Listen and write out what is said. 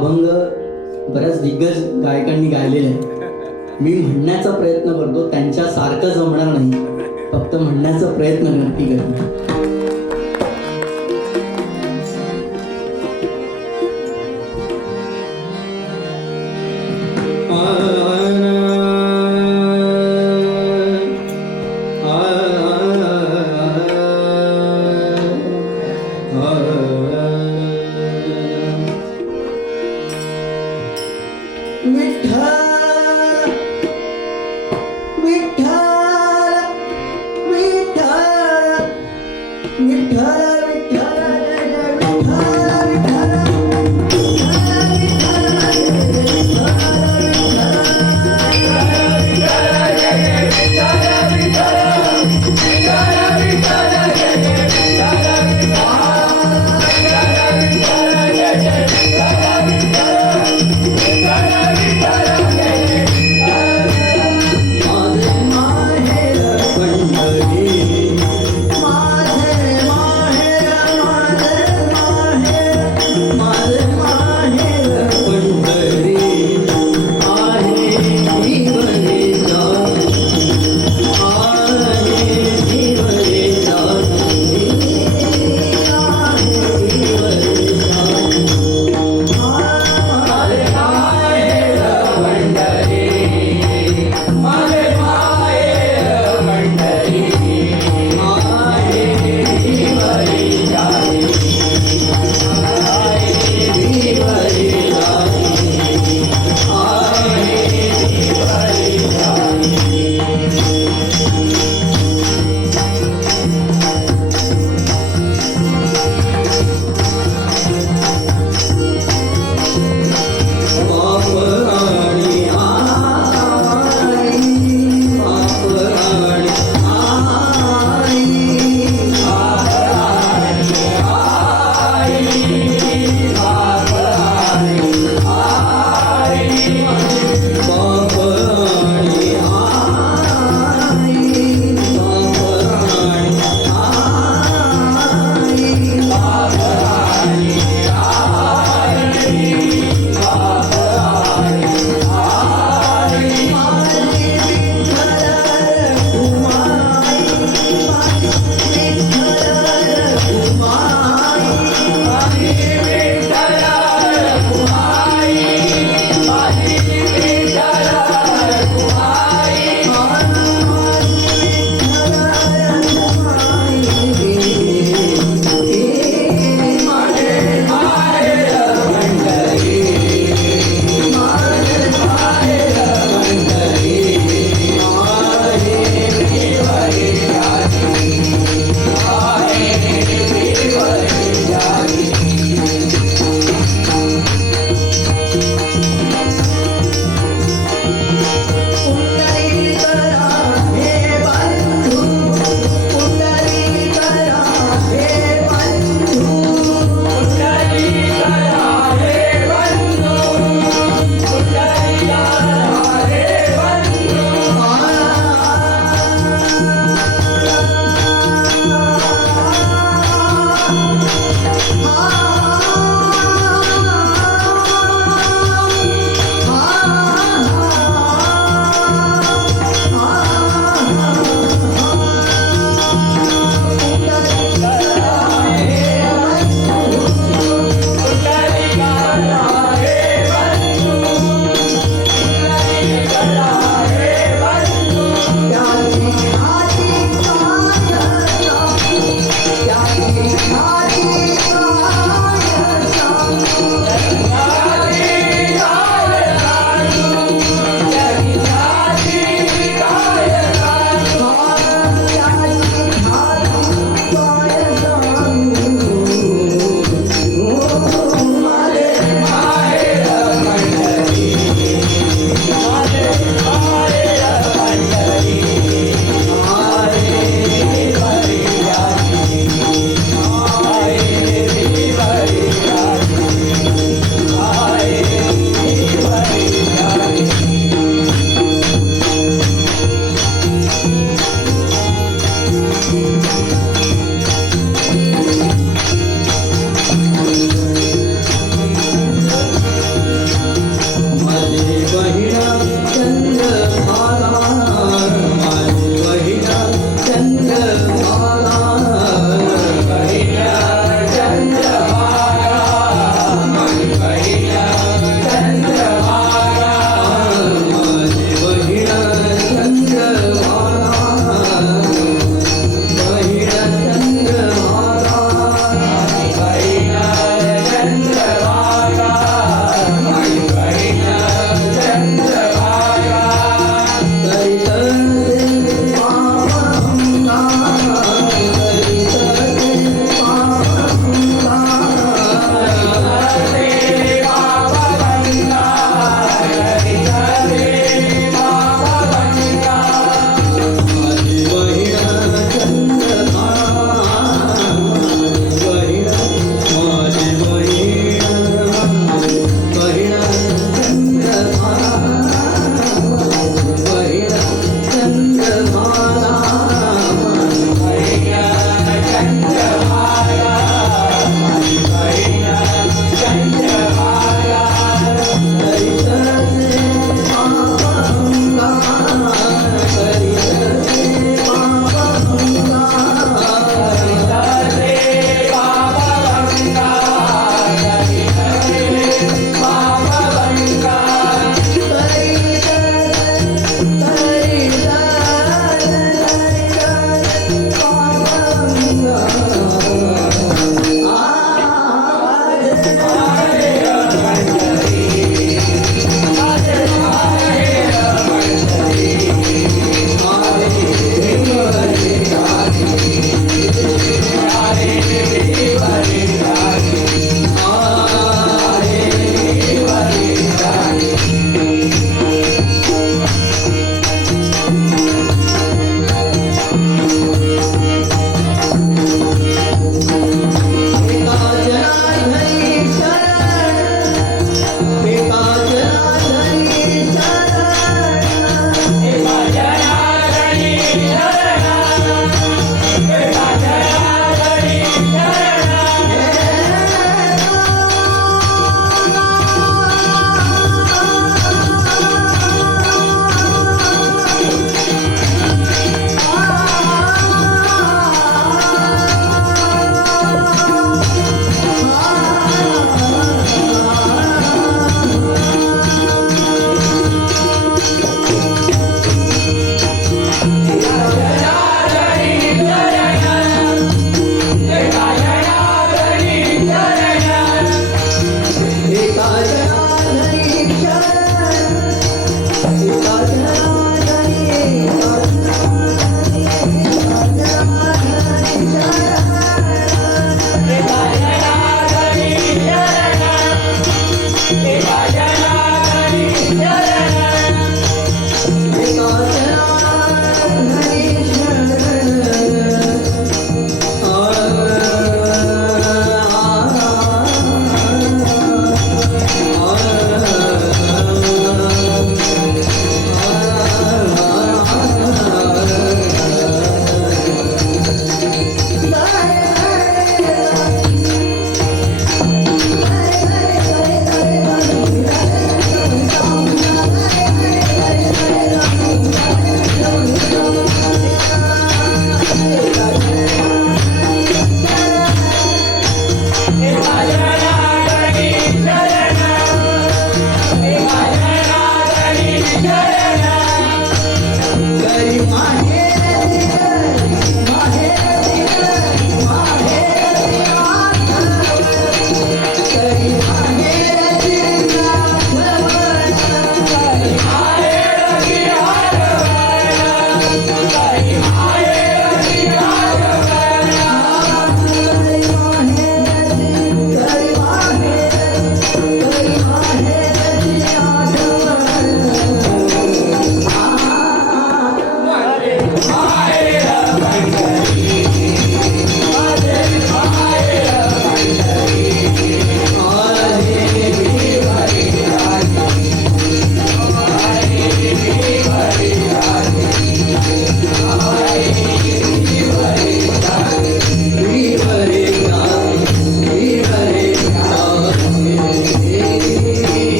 अभंग बऱ्याच दिग्गज गायकांनी गायलेले आहे मी म्हणण्याचा प्रयत्न करतो त्यांच्यासारखं जमणार नाही. फक्त म्हणण्याचा प्रयत्न नक्की करतो